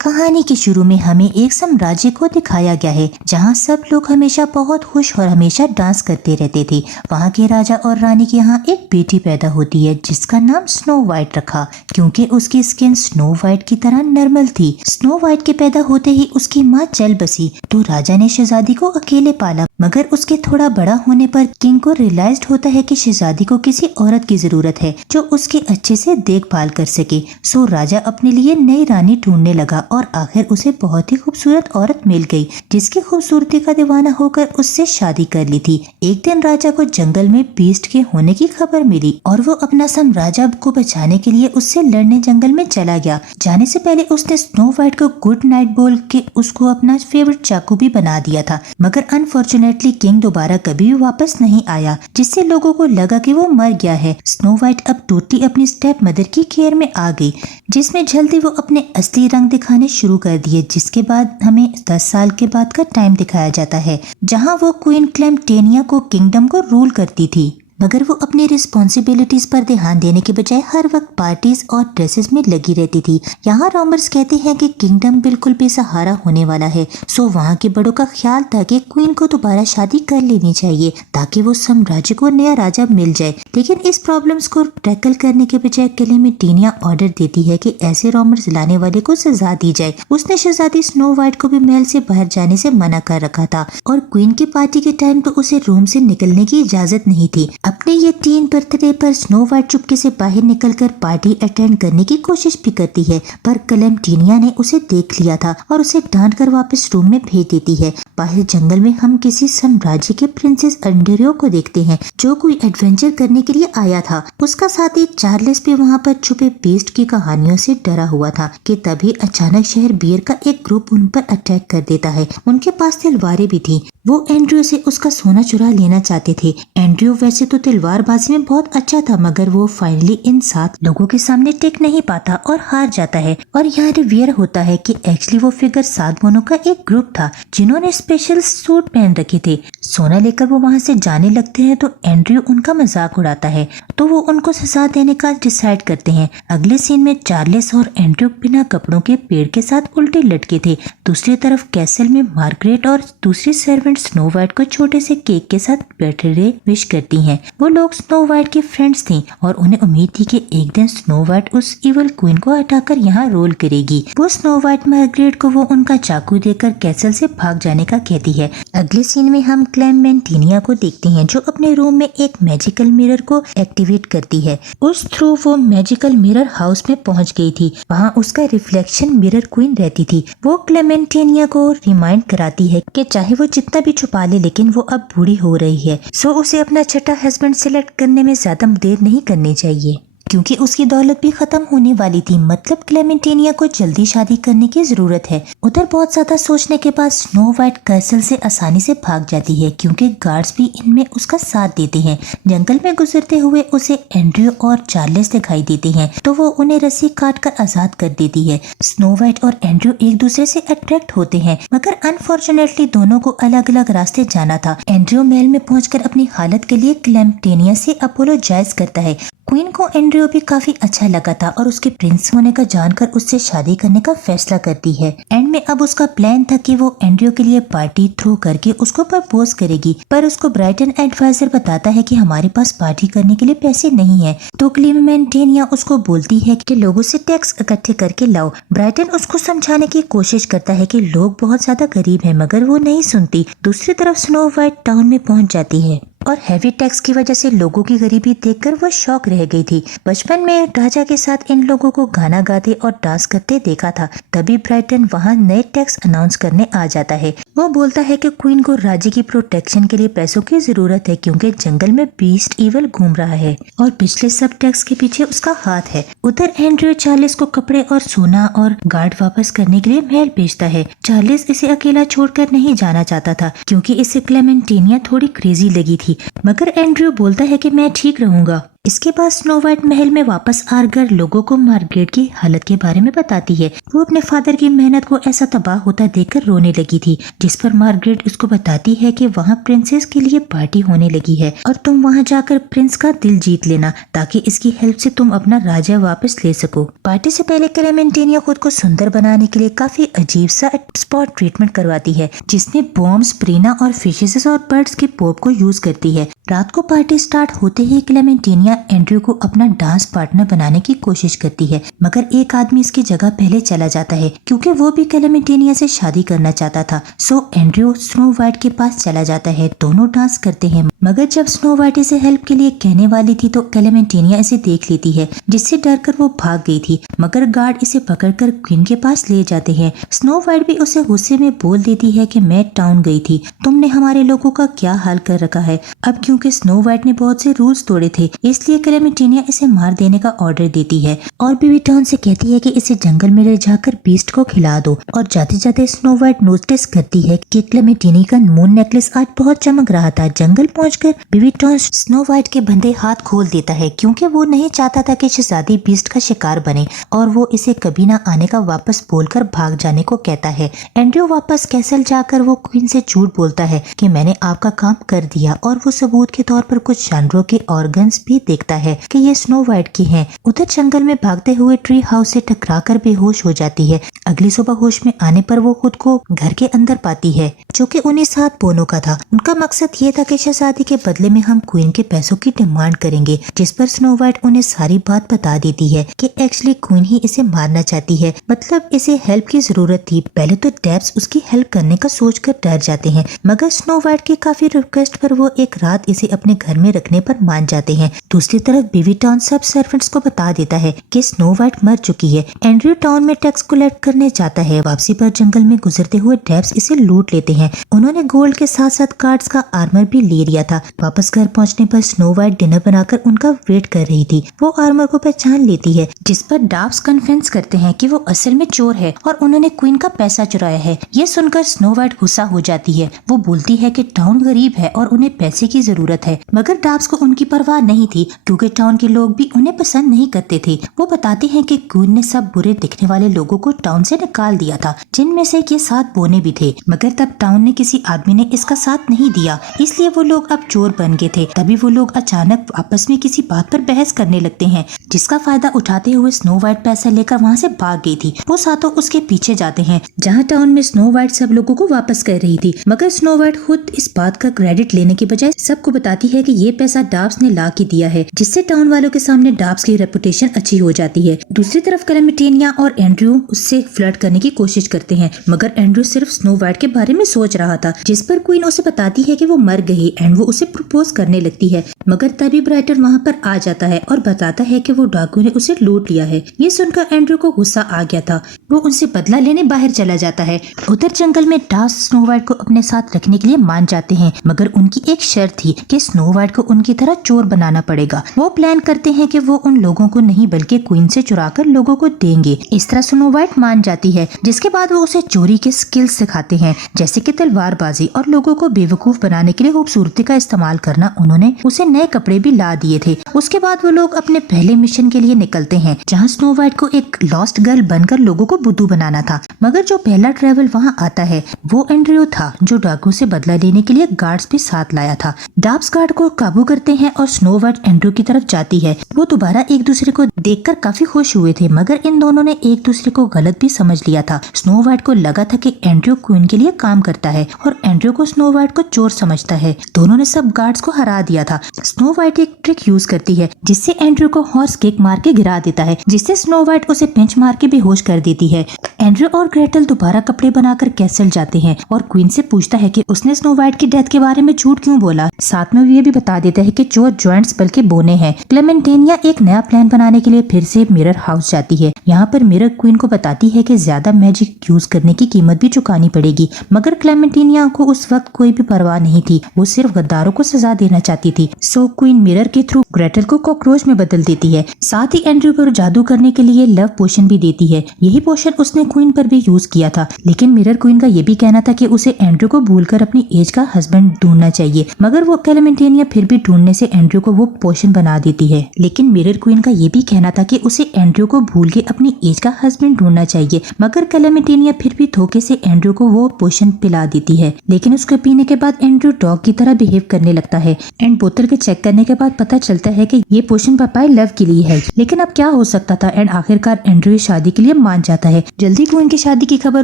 कहानी के शुरू में हमें एक साम्राज्य को दिखाया गया है जहाँ सब लोग हमेशा बहुत खुश और हमेशा डांस करते रहते थे। वहाँ के राजा और रानी के यहाँ एक बेटी पैदा होती है जिसका नाम स्नो वाइट रखा, क्योंकि उसकी स्किन स्नो वाइट की तरह नॉर्मल थी। स्नो वाइट के पैदा होते ही उसकी माँ चल बसी, तो राजा ने शहजादी को अकेले पाला। मगर उसके थोड़ा बड़ा होने पर किंग को रियलाइज होता है कि शहजादी को किसी औरत की जरूरत है जो उसकी अच्छे से देखभाल कर सके। सो राजा अपने लिए नई रानी ढूंढने लगा और आखिर उसे बहुत ही खूबसूरत औरत मिल गई जिसकी खूबसूरती का दीवाना होकर उससे शादी कर ली थी। एक दिन राजा को जंगल में बीस्ट के होने की खबर मिली और वो अपना साम्राज्य को बचाने के लिए उससे लड़ने जंगल में चला गया। जाने से पहले उसने स्नो वाइट को गुड नाइट बोल के उसको अपना फेवरेट चाकू भी बना दिया था। मगर अनफॉर्चुनेटली किंग दोबारा कभी भी वापस नहीं आया, जिससे लोगों को लगा कि वो मर गया है। स्नो वाइट अब टोटली अपनी स्टेप मदर की केयर में आ गई, जिसमें जल्दी वो अपने असली रंग दिखाने शुरू कर दिए। जिसके बाद हमें 10 साल के बाद का टाइम दिखाया जाता है जहां वो क्वीन क्लेमेंटिनिया को किंगडम को रूल करती थी। मगर वो अपनी रिस्पॉन्सिबिलिटीज पर ध्यान देने के बजाय हर वक्त पार्टीज और ड्रेसेस में लगी रहती थी। यहाँ रॉमर्स कहते हैं कि किंगडम बिल्कुल बेसहारा होने वाला है। सो वहाँ के बड़ों का ख्याल था कि क्वीन को दोबारा शादी कर लेनी चाहिए ताकि वो साम्राज्य को नया राजा मिल जाए। लेकिन इस प्रॉब्लम्स को टैकल करने के बजाय क्लेमेंटिनिया ऑर्डर देती है कि ऐसे रॉमर्स लाने वाले को सजा दी जाए। उसने शहजादी स्नो वाइट को भी महल से बाहर जाने से मना कर रखा था और क्वीन की पार्टी के टाइम तो उसे रूम से निकलने की इजाजत नहीं थी। अपने ये 3 बर्थडे पर स्नो वाइट चुपके से बाहर निकलकर पार्टी अटेंड करने की कोशिश भी करती है, पर क्लेमेंटिनिया ने उसे देख लिया था और उसे डांट कर वापस रूम में भेज देती है। बाहर जंगल में हम किसी साम्राज्य के प्रिंसेस एंड्रियो को देखते हैं जो कोई एडवेंचर करने के लिए आया था। उसका साथी चार्ल्स भी वहाँ पर छुपे बीस्ट की कहानियों से डरा हुआ था कि तभी अचानक शहर बियर का एक ग्रुप उन पर अटैक कर देता है। उनके पास तलवारें भी थी। वो एंड्रियो से उसका सोना चुरा लेना चाहते थे। एंड्रियो वैसे तो तलवारबाजी में बहुत अच्छा था, मगर वो फाइनली इन 7 लोगों के सामने टिक नहीं पाता और हार जाता है। और यहाँ रिवील होता है कि एक्चुअली वो फिगर 7 मोनों का एक ग्रुप था जिन्होंने स्पेशल सूट पहन रखे थे। सोना लेकर वो वहाँ से जाने लगते हैं तो एंड्रियो उनका मजाक उड़ाता है, तो वो उनको सजा देने का डिसाइड करते हैं। अगले सीन में चार्ल्स और एंड्रियो बिना कपड़ों के पेड़ के साथ उल्टे लटके थे। दूसरी तरफ कैसल में मार्गरेट और दूसरी सर्वेंट स्नो वाइट को छोटे से केक के साथ बर्थडे विश करती हैं। वो लोग स्नो वाइट की फ्रेंड्स थी और उन्हें उम्मीद थी कि एक दिन स्नो वाइट उस इवल क्वीन को हटाकर यहाँ रोल करेगी। वो स्नो वाइट मार्गरेट को वो उनका चाकू देकर कैसल से भाग जाने का कहती है। अगले सीन में हम क्लेमेंटिनिया को देखते हैं जो अपने रूम में एक मैजिकल मिरर को एक्टिवेट करती है। उस थ्रू वो मैजिकल मिरर हाउस में पहुँच गई थी। वहाँ उसका रिफ्लेक्शन मिरर क्वीन रहती थी। वो क्लेमेंटिनिया को रिमाइंड कराती है कि चाहे वो जितना भी छुपा ले लेकिन वो अब बूढ़ी हो रही है, सो उसे अपना छठा हस्बैंड सिलेक्ट करने में ज्यादा देर नहीं करनी चाहिए क्योंकि उसकी दौलत भी खत्म होने वाली थी। मतलब क्लेमेंटिनिया को जल्दी शादी करने की जरूरत है। उधर बहुत ज्यादा सोचने के बाद स्नो वाइट कैसल से आसानी से भाग जाती है क्योंकि गार्ड्स भी इनमें उसका साथ देते हैं। जंगल में गुजरते हुए उसे एंड्रियो और चार्ल्स दिखाई देते हैं तो वो उन्हें रस्सी काट कर आजाद कर देती है। स्नो वाइट और एंड्रियो एक दूसरे से अट्रैक्ट होते हैं, मगर अनफॉर्चुनेटली दोनों को अलग अलग रास्ते जाना था। एंड्रियो महल में पहुंचकर अपनी हालत के लिए क्लेमेंटिनिया से अपोलोजाइज करता है। क्वीन को एंड्रियो भी काफी अच्छा लगा था और उसके प्रिंस होने का जानकर उससे शादी करने का फैसला करती है। एंड में अब उसका प्लान था कि वो एंड्रियो के लिए पार्टी थ्रो करके उसको प्रपोज करेगी, पर उसको ब्राइटन एडवाइजर बताता है कि हमारे पास पार्टी करने के लिए पैसे नहीं है। तो क्लेमेंटिनिया उसको बोलती है कि लोगों से टैक्स इकट्ठे करके लाओ। ब्राइटन उसको समझाने की कोशिश करता है कि लोग बहुत ज्यादा गरीब हैं, मगर वो नहीं सुनती। दूसरी तरफ स्नो वाइट टाउन में पहुंच जाती है और हैवी टैक्स की वजह से लोगों की गरीबी देखकर वो शॉक रह गई थी। बचपन में राजा के साथ इन लोगों को गाना गाते और डांस करते देखा था। तभी ब्राइटन वहां नए टैक्स अनाउंस करने आ जाता है। वो बोलता है कि क्वीन को राज्य की प्रोटेक्शन के लिए पैसों की जरूरत है क्योंकि जंगल में बीस्ट इवल घूम रहा है और पिछले सब टैक्स के पीछे उसका हाथ है। उधर एंड्रियो चार्ल्स को कपड़े और सोना और गार्ड वापस करने के लिए महल भेजता है। चार्ल्स इसे अकेला छोड़कर नहीं जाना चाहता था क्योंकि इसे क्लेमेंटिनिया थोड़ी क्रेजी लगी थी, मगर एंड्रियो बोलता है कि मैं ठीक रहूंगा। इसके बाद स्नो वाइट महल में वापस आकर लोगों को मार्गरेट की हालत के बारे में बताती है। वो अपने फादर की मेहनत को ऐसा तबाह होता देखकर रोने लगी थी, जिस पर मार्गरेट उसको बताती है कि वहाँ प्रिंसेस के लिए पार्टी होने लगी है और तुम वहाँ जाकर प्रिंस का दिल जीत लेना ताकि इसकी हेल्प से तुम अपना राजा वापस ले सको। पार्टी से पहले क्लेमेंटिनिया खुद को सुंदर बनाने के लिए काफी अजीब सा स्पॉट ट्रीटमेंट करवाती है, जिसमें बॉम्ब्स, प्रीना और फिशेस और बर्ड्स के पॉप को यूज करती है। रात को पार्टी स्टार्ट होते ही क्लेमेंटिनिया एंड्रयू को अपना डांस पार्टनर बनाने की कोशिश करती है, मगर एक आदमी इसकी जगह पहले चला जाता है क्योंकि वो भी क्लेमेंटिनिया से शादी करना चाहता था। सो एंड्रयू स्नो वाइट के पास चला जाता है। दोनों डांस करते हैं, मगर जब स्नो वाइट इसे हेल्प के लिए कहने वाली थी तो क्लेमेंटिनिया इसे देख लेती है, जिससे डरकर वो भाग गई थी, मगर गार्ड इसे पकड़कर क्वीन के पास ले जाते हैं। स्नो वाइट भी उसे गुस्से में बोल देती है कि मैं टाउन गई थी, तुमने हमारे लोगों का क्या हाल कर रखा है। अब क्योंकि स्नो वाइट ने बहुत से रूल्स तोड़े थे, इसलिए क्लेमेंटिनिया इसे मार देने का ऑर्डर देती है और बेबी टाउन से कहती है कि इसे जंगल में ले जाकर बीस्ट को खिला दो। और जाते जाते स्नो वाइट नोटिस करती है कि क्लेमेंटिनी का मून नेकलेस आज बहुत चमक रहा था। जंगल पहुंचकर बेबी टाउन स्नो वाइट के बंधे हाथ खोल देता है क्योंकि वो नहीं चाहता था कि शहजादी बीस्ट का शिकार बने, और वो इसे कभी ना आने का वापस बोलकर भाग जाने को कहता है। एंड्रयू वापस कैसल जाकर वो क्वीन से झूठ बोलता है कि मैंने आपका काम कर दिया, और वो सबूत के तौर पर कुछ जानवरों के ऑर्गन्स भी देखता है कि ये स्नो वाइट के हैं। उधर जंगल में भागते हुए ट्री हाउस से टकराकर बेहोश हो जाती है। अगली सुबह होश में आने पर वो खुद को घर के अंदर पाती है, जो कि उन्हीं 7 बोनों का था। उनका मकसद ये था कि शहजादी के बदले में हम क्वीन के पैसों की डिमांड करेंगे, जिस पर स्नो वाइट उन्हें सारी बात बता देती है कि एक्चुअली क्वीन ही इसे मारना चाहती है, मतलब इसे हेल्प की जरूरत थी। पहले तो डेब्स उसकी हेल्प करने का सोचकर डर जाते हैं, मगर स्नो वाइट की काफी रिक्वेस्ट पर वो एक रात इसे अपने घर में रखने पर मान जाते हैं। दूसरी तरफ बेबी टाउन सब सर्वेंट्स को बता देता है कि स्नो वाइट मर चुकी है। एंड्रयू टाउन में टैक्स कलेक्ट करने जाता है। वापसी पर जंगल में गुजरते हुए डेब्स इसे लूट लेते हैं। उन्होंने गोल्ड के साथ साथ गार्ड्स का आर्मर भी ले लिया था। वापस घर पहुंचने पर स्नो वाइट डिनर बनाकर उनका वेट कर रही थी। वो आर्मर को पहचान लेती है, जिस पर डार्क्स कन्फेस करते हैं कि वो असल में चोर है और उन्होंने क्वीन का पैसा चुराया है। ये सुनकर स्नो वाइट गुस्सा हो जाती है। वो बोलती है कि टाउन गरीब है और उन्हें पैसे की जरूरत है, मगर डार्क्स को उनकी परवाह नहीं थी क्योंकि टाउन के लोग भी उन्हें पसंद नहीं करते थे। वो बताते हैं कि क्वीन ने सब बुरे दिखने वाले लोगों को टाउन से निकाल दिया था, जिनमें से ये 7 बोने भी थे, मगर तब टाउन ने किसी आदमी ने इसका साथ नहीं दिया, इसलिए वो लोग अब चोर बन गए थे। तभी वो लोग अचानक आपस में किसी बात पर बहस करने लगते हैं, जिसका फायदा उठाते हुए स्नो वाइट पैसा लेकर वहाँ से भाग गई थी। वो सातों उसके पीछे जाते हैं। जहाँ टाउन में स्नो वाइट सब लोगों को वापस कर रही थी, मगर स्नो वाइट खुद इस बात का क्रेडिट लेने के बजाय सबको बताती है कि ये पैसा डार्क्स ने ला के दिया है, जिससे टाउन वालों के सामने डार्क्स की रेपुटेशन अच्छी हो जाती है। दूसरी तरफ क्लेमेंटिनिया और एंड्रयू उससे फ्लर्ट करने की कोशिश करते हैं, मगर एंड्रयू सिर्फ स्नो वाइट के बारे में सोच रहा था, जिस पर क्वीन उसे बताती है कि वो मर गई एंड वो उसे प्रपोज करने लगती है। मगर तभी ब्राइटन वहाँ पर आ जाता है और बताता है कि वो डाकू ने उसे लूट लिया है। ये सुनकर एंड्रयू को गुस्सा आ गया था। वो उनसे बदला लेने बाहर चला जाता है। उधर जंगल में डार्क्स स्नो वाइट को अपने साथ रखने के लिए मान जाते हैं, मगर उनकी एक शर्त थी कि स्नो वाइट को उनकी तरह चोर बनाना पड़ेगा। वो प्लान करते हैं कि वो उन लोगों को नहीं बल्कि क्वीन से चुराकर लोगों को देंगे। इस तरह स्नो वाइट मान जाती है, जिसके बाद वो उसे चोरी के स्किल्स सिखाते हैं, जैसे कि तलवारबाजी और लोगों को बेवकूफ बनाने के लिए खूबसूरती का इस्तेमाल करना। उन्होंने उसे नए कपड़े भी ला दिए थे। उसके बाद वो लोग अपने पहले मिशन के लिए निकलते हैं, जहाँ स्नो वाइट को एक लॉस्ट गर्ल बनकर लोगों को बुद्धू बनाना था। मगर जो पहला ट्रेवल वहाँ आता है वो एंड्रयू था, जो डाकू से बदला लेने के लिए गार्ड्स भी साथ लाया था। डार्क्स गार्ड को काबू करते हैं और स्नो वाइट एंड्रयू की तरफ जाती है। वो दोबारा एक दूसरे को देखकर काफी खुश हुए थे, मगर इन दोनों ने एक दूसरे को गलत भी समझ लिया था। स्नो वाइट को लगा था कि एंड्रयू क्वीन के लिए काम करता है और एंड्रयू को स्नो वाइट को चोर समझता है। दोनों ने सब गार्ड्स को हरा दिया था। स्नो वाइट एक ट्रिक यूज करती है, जिससे एंड्रयू को हॉर्स किक मार के गिरा देता है, जिससे स्नो वाइट उसे पिंच मार के बेहोश कर देती है। एंड्रयू और ग्रेटल दोबारा कपड़े बनाकर कैसल जाते हैं और क्वीन से पूछता है कि उसने स्नो वाइट की डेथ के बारे में झूठ क्यों बोला। साथ में ये भी बता देता है कि चोर जॉइंट्स बल्कि बोने हैं। क्लेमेंटिनिया एक नया प्लान बनाने के लिए फिर से मिरर हाउस जाती है। यहाँ पर मिरर क्वीन को बताती है है कि ज्यादा मैजिक यूज करने की कीमत भी चुकानी पड़ेगी, मगर क्लेमेंटिनिया को उस वक्त कोई भी परवाह नहीं थी। वो सिर्फ गद्दारों को सजा देना चाहती थी। सो क्वीन मिरर के थ्रू ग्रेटल को कॉकरोच में बदल देती है। साथ ही एंड्रयू पर जादू करने के लिए लव पोशन भी देती है। यही पोशन उसने क्वीन पर भी यूज किया था, लेकिन मिरर क्वीन का ये भी कहना था कि उसे एंड्रयू को भूलकर अपनी एज का हस्बैंड ढूंढना चाहिए, मगर वो क्लेमेंटिनिया फिर भी ढूंढने से एंड्रयू को वो पोशन बना देती है। लेकिन मिरर क्वीन का ये भी कहना था कि उसे एंड्रयू को भूल के अपनी एज का हस्बैंड ढूंढना चाहिए, मगर क्लेमेंटिनिया फिर भी धोखे से एंड्रयू को वो पोशन पिला देती है। लेकिन उसके पीने के बाद एंड्रयू डॉग की तरह बिहेव करने लगता है एंड बोतल के चेक करने के बाद पता चलता है कि ये पोशन पापाई लव के लिए है। लेकिन अब क्या हो सकता था एंड आखिरकार एंड्रयू शादी के लिए मान जाता है। जल्दी क्वीन की शादी की खबर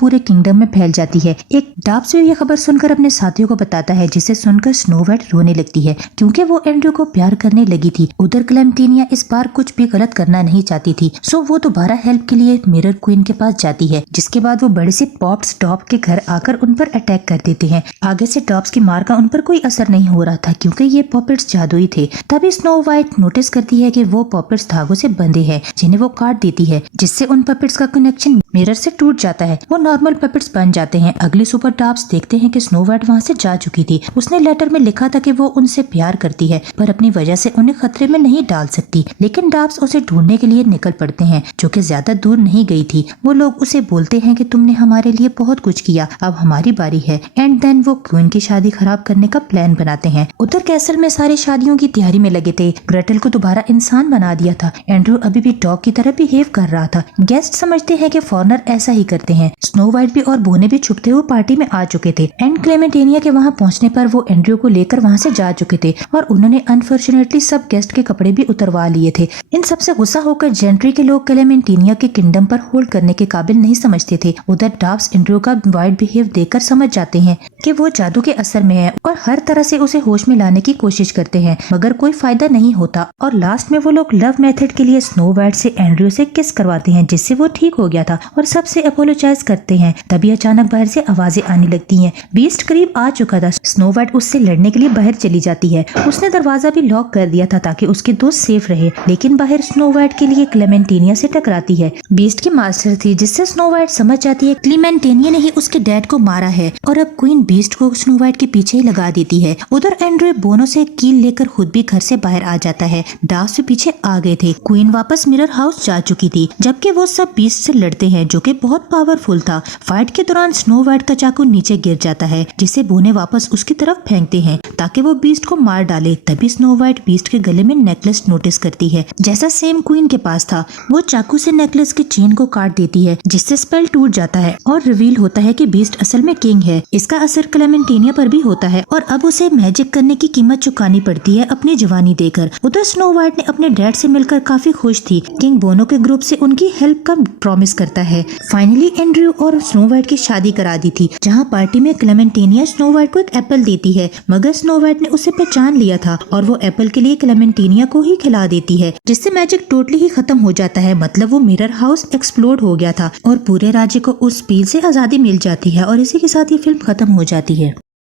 पूरे किंगडम में फैल जाती है। एक डार्ब्स ये खबर सुनकर अपने साथियों को बताता है, जिसे सुनकर स्नो वाइट रोने लगती है क्योंकि वो एंड्रयू को प्यार करने लगी थी। उधर क्लेमेंटिनिया इस बार कुछ भी गलत करना नहीं चाहती थी, सो वो दोबारा हेल्प के लिए मिरर क्वीन के पास जाती है, जिसके बाद वो बड़े से पॉप्स डॉब के घर आकर उन पर अटैक कर देते हैं। आगे से डॉब्स की मार का उन पर कोई असर नहीं हो रहा था क्योंकि ये पॉपेट्स जादुई थे। तभी स्नो वाइट नोटिस करती है कि वो पॉपेट्स धागों से बंधे हैं, जिन्हें वो काट देती है, जिससे उन पॉपेट्स का कनेक्शन मिरर से टूट जाता है। वो नॉर्मल पॉपेट्स बन जाते हैं। अगले सुपर डॉब्स देखते हैं कि स्नो वाइट वहाँ से जा चुकी थी। उसने लेटर में लिखा था कि वो उनसे प्यार करती है, पर अपनी वजह से उन्हें खतरे में नहीं डाल सकती। लेकिन डॉब्स उसे ढूंढने के लिए निकल पड़ते हैं, जो कि ज्यादा दूर नहीं गई थी। वो लोग उसे बोलते हैं कि तुमने हमारे लिए बहुत कुछ किया, अब हमारी बारी है। एंड देन वो क्वीन की शादी खराब करने का प्लान बनाते हैं। उधर कैसल में सारे शादियों की तैयारी में लगे थे। ग्रेटल को दोबारा इंसान बना दिया था। एंड्रयू अभी भी डॉग की तरह बिहेव कर रहा था। गेस्ट समझते हैं कि फॉरेनर ऐसा ही करते हैं। स्नो वाइट भी और बोने भी छुपते हुए पार्टी में आ चुके थे। एंड क्लेमेंटिनिया के वहाँ पहुँचने पर वो एंड्रयू को लेकर वहाँ से जा चुके थे और उन्होंने अनफॉर्चुनेटली सब गेस्ट के कपड़े भी उतरवा लिए थे। इन सबसे गुस्सा होकर जेंट्री के लोग क्लेमेंटिनिया के किंगडम पर होल्ड करने के काबिल नहीं समझते थे। उधर डॉब्स एंड्रयू का वाइट बिहेव देखकर समझ जाते हैं कि वो जादू के असर में है और हर तरह से उसे होश में लाने की कोशिश करते हैं, मगर कोई फायदा नहीं होता। और लास्ट में वो लोग लव मेथड के लिए स्नो वाइट से एंड्रयू से किस करवाते हैं, जिससे वो ठीक हो गया था और सबसे अपोलोजाइज करते हैं। तभी अचानक बाहर से आवाजें आने लगती हैं। बीस्ट करीब आ चुका था। स्नो वाइट उससे लड़ने के लिए बाहर चली जाती है। उसने दरवाजा भी लॉक कर दिया था ताकि उसके दोस्त सेफ रहे, लेकिन बाहर स्नो वाइट के लिए क्लेमेंटिनिया से टकराती है। बीस्ट की मास्टर थी, जिससे स्नो वाइट समझ जाती है क्लेमेंटिनिया ने ही उसके डैड को मारा है और अब क्वीन बीस्ट को स्नो वाइट के पीछे ही लगा देती है। उधर एंड्रयू बोनो से कील लेकर खुद भी घर से बाहर आ जाता है। डार्ब्स भी पीछे आ गए थे। क्वीन वापस मिरर हाउस जा चुकी थी, जबकि वो सब बीस्ट से लड़ते हैं, जो कि बहुत पावरफुल था। फाइट के दौरान स्नो वाइट का चाकू नीचे गिर जाता है, जिसे बोने वापस उसकी तरफ फेंकते हैं ताकि वो बीस्ट को मार डाले। तभी स्नो वाइट बीस्ट के गले में नेकलेस नोटिस करती है, जैसा सेम क्वीन के पास था। वो चाकू से नेकलेस के चेन को काट देती है, जिससे स्पेल टूट जाता है और रिवील होता है कि बीस्ट असल में किंग है। इसका असर क्लेमेंटिनिया पर भी होता है और अब उसे मैजिक करने की कीमत चुकानी पड़ती है अपनी जवानी देकर। उधर स्नो वाइट ने अपने डैड से मिलकर काफी खुश थी। किंग बोनो के ग्रुप से उनकी हेल्प का प्रॉमिस करता है। फाइनली एंड्रयू और स्नो वाइट की शादी करा दी थी, जहां पार्टी में क्लेमेंटिनिया स्नो वाइट को एक एप्पल देती है, मगर स्नो वाइट ने उसे पहचान लिया था और वो एप्पल के लिए क्लेमेंटिनिया को ही खिला देती है, जिससे मैजिक टोटली ही खत्म हो जाता है। मतलब वो मिरर हाउस एक्सप्लोड हो गया था और पूरे राज्य को उस स्पील से आजादी मिल जाती है और इसी के साथ ये फिल्म खत्म हो जाती है।